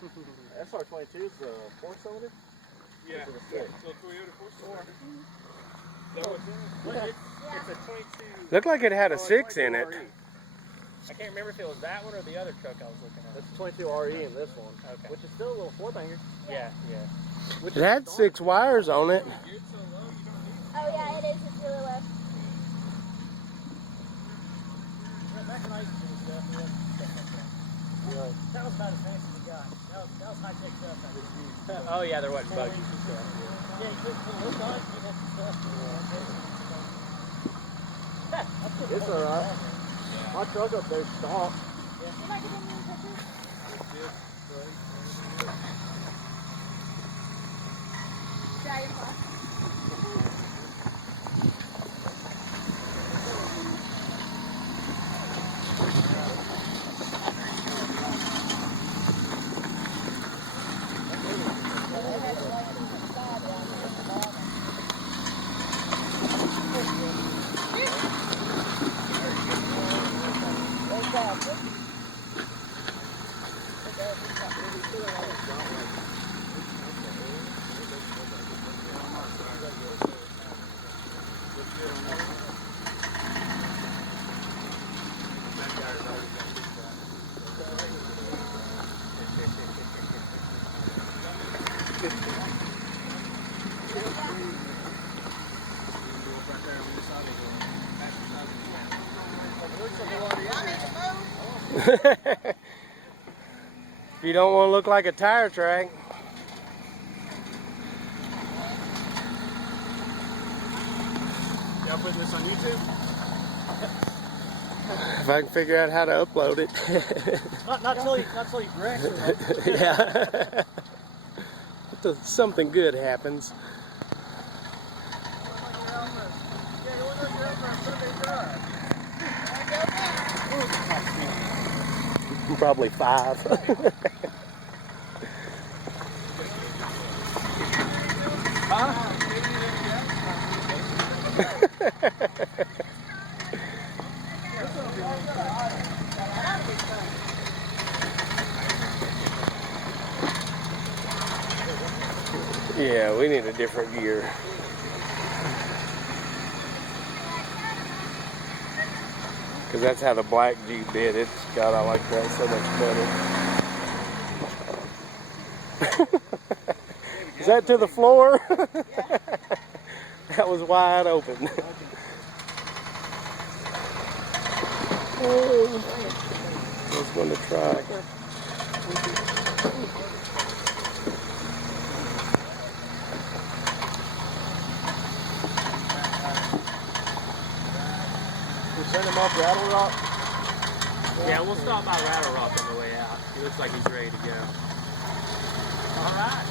SR22 is the 4-cylinder? Yeah. So Toyota 4-cylinder. It's a 22. Looked like it had a 6 in it. I can't remember if it was that one or the other truck I was looking at. That's a 22 RE in this one. Okay. Which is still a little 4-banger. Yeah, yeah. Which It had 6 wires on it. Oh yeah, it is. It's really low. Back when I used to do stuff, we had stuff like that. Really? That was about as fancy as it got. That was high-tech stuff. Oh yeah, there wasn't buggies and stuff. Yeah, you couldn't put a lift on it, you had some stuff. It's alright. My truck up there stopped. You might give me pictures. Dragonfly. If you don't want to look like a tire track. Y'all putting this on YouTube? If I can figure out how to upload it. Not till you direct it. Yeah. Until something good happens. Probably 5. Yeah, we need a different gear. Because that's how the black Jeep did it. God, I like that so much better. Is that to the floor? That was wide open. Oh, I was going to try. Send him off Rattle Rock? Yeah, we'll stop by Rattle Rock on the way out. He looks like he's ready to go. All right.